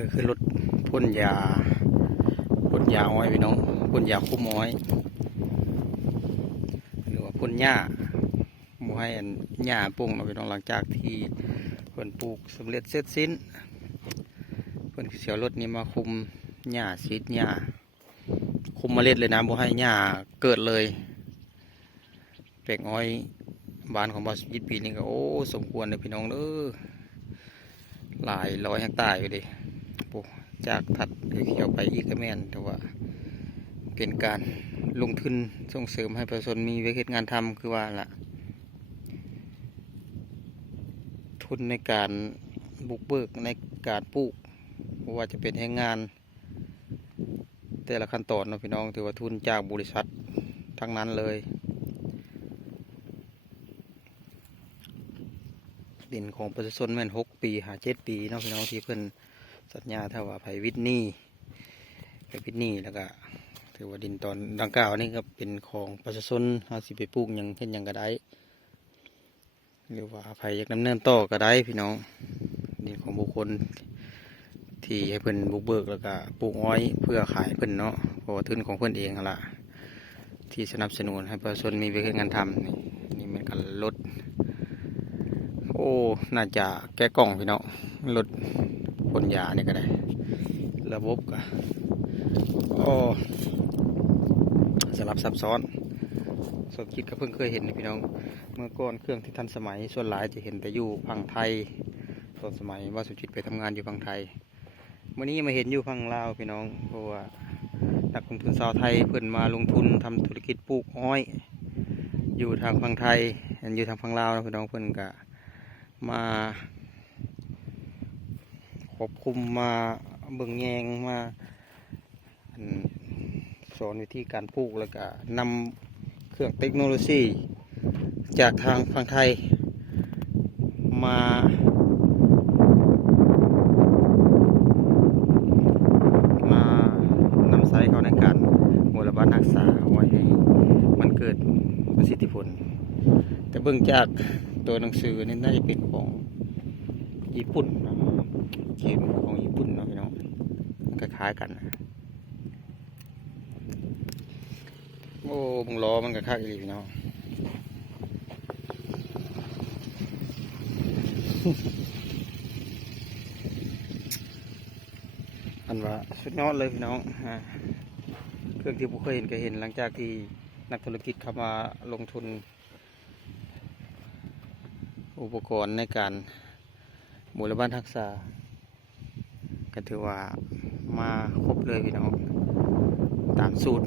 ก็คือรถพ่นยาอ้อยพี่น้องพ่นยาคุมอ้อยหรือว่าพ่นหญ้าบ่ให้อันหญ้าปุ่งเนาะพี่น้องหลังจากที่เพิ่นปลูกสำเร็จเสร็จสิ้นเพิ่นเสียรถนี้มาคุมหญ้าซีดหญ้าคุมเมล็ดเลยนะบ่ให้หญ้าเกิดเลยแปลงอ้อยบ้านของบ่าวยิดปีนี้ก็โอ้สมควรเลยพี่น้องเด้อหลายร้อยเฮกตาร์อยู่ดิจากถัดเขียวไปอีกก็แม่นแต่ว่าเป็นการลงทุนส่งเสริมให้ประชาชนมีเวทีงานทำคือว่าล่ะทุนในการบุกเบิกในการปลูกเพราะว่าจะเป็นแรงงานแต่ละขั้นตอนเนาะพี่น้องถือว่าทุนจากบริษัททั้งนั้นเลยดินของประชาชนแม่น6 ปี7 ปีเนาะพี่น้องที่เพิ่นสัญญาถ้าว่าไผวิทย์หนี้แล้วก็ถือว่าดินตอนดังกล่าวนี่ก็เป็นของประชาชนเฮาสิไปปลูกหยังเฮ็ดหยังก็ได้หรือว่าไผอยากดำเนินต่อก็ได้พี่น้องดินของบุคคลที่ให้เพิ่นบุกเบิกแล้วก็ปลูกอ้อยเพื่อขายเพิ่นเนาะเพราะว่าทุนของเพิ่นเองหั่นล่ะที่สนับสนุนให้ประชาชนมีเวทีงานทำนี่มันก็ลดโอ้น่าจะแก้กล่องพี่น้องลดพ่นยานี่ก็ได้ระบบก็สลับซับซ้อนสมคิดก็เพิ่งเคยเห็นพี่น้องเมื่อก่อนเครื่องที่ทันสมัยส่วนหลายจะเห็นแต่อยู่ฝั่งไทยตอนสมัยว่าสุจิตไปทำงานอยู่ฝั่งไทยเมื่อนี้มาเห็นอยู่ฝั่งลาวพี่น้องเพราะว่านักลงทุนชาวไทยเพิ่นมาลงทุนทำธุรกิจปลูกอ้อยอยู่ทางฝั่งไทยอยู่ทางฝั่งลาวนะพี่น้องเพิ่นก็มาควบคุมมาเบิ่งแยงมาสอนวิธีการปลูกแล้วก็นำเครื่องเทคโนโลยีจากทางฝั่งไทยมานำใช้เขาในการมลภาวะรักษาไว้ให้มันเกิดประสิทธิผลแต่เบื้องจากตัวหนังสือนี่น่าจะเป็นของญี่ปุ่นนะเขียนของญี่ปุ่นเนาะพี่น้องคล้ายๆกันนะโอ้บุงล้อมันก็คักอีพี่น้องอันว่าสุดยอดเลยพี่น้องเครื่องที่ผมเคยเห็นก็เห็นหลังจากที่นักธุรกิจเข้ามาลงทุนอุปกรณ์ในการบูรณะรักษาก็ถือว่ามาครบเลยพี่น้องตามสูตร